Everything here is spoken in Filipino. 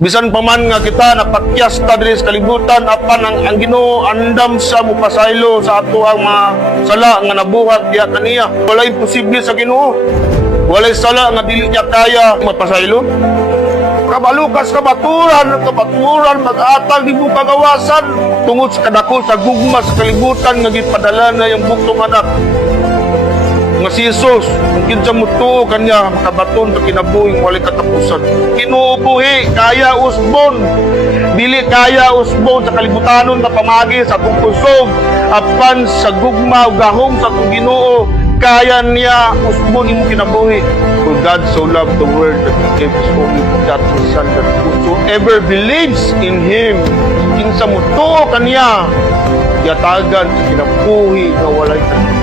Bisan pa man nga kita napakyas ta diri sa kalibutan apan ang Ginoo andam sa mupasaylo sa ato ang mga sala nga nabuhat diha kaniya. Wala imposible sa Ginoo. Walay sala nga dili niya kaya mapasaylo. Kabalukas kabaturan mag-atag di mo kagawasan tungod sa kadako sa gugma sa kalibutan nga gipadala na yung buktong anak. Nga si Jesus, kinsa mo tuo kanya makabaton sa kinabuhing walay katapusan. Kinuubuhi, kaya usbon. Dili kaya usbon sa kalibutanon na pamagi sa atong kusog. Apan sa gugma ug gahom sa atong Ginoo, kaya niya usbon imong kinabuhi. For God so loved the world that He gave His only begotten Son, that whosoever believes in Him, kinsa mo tuo kanya, yatagan sa kinabuhi nga walay katapusan.